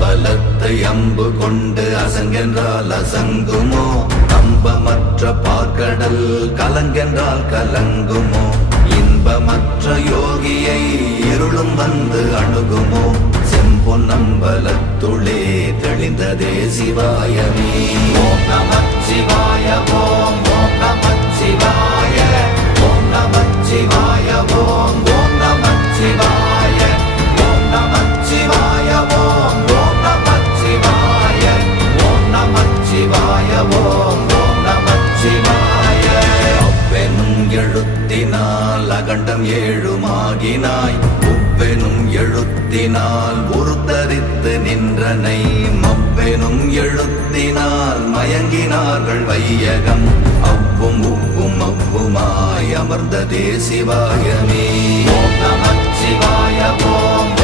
அம்பலத்தை அம்பு கொண்டு அசங்கென்றால் அசங்குமோ? நம்பமற்ற பார்க்கடல் கலங்கென்றால் கலங்குமோ? இன்பமற்ற யோகியை இருளும் வந்து அணுகுமோ? செம்பொன்னம்பலத்துளே தெளிந்ததே சிவாயமே. ஓம் நமச்சிவாய ஓம் ஓம் நமச்சிவாய ஓம் நமச்சிவாய ஓம் ஓம் நமச்சிவாய ஓம் நமச்சிவாய ஓம் ஓம் நமச்சிவாய ஓம் நமச்சிவாய ஓம் ஓம் நமச்சிவாய. அவ்வெனும் எழுத்தினால் அகண்டம் ஏழுமாகினாய், உவ்வெனும் எழுத்தினால் உருத்தரித்து நின்றனை, மவ்வெனும் எழுத்தினால் மயங்கினார்கள் வையகம், அவ்வும் உவ்வும் அவ்வுமாய் அமர்ந்ததே சிவாயமே. ஓம் நமச்சிவாய ஓம்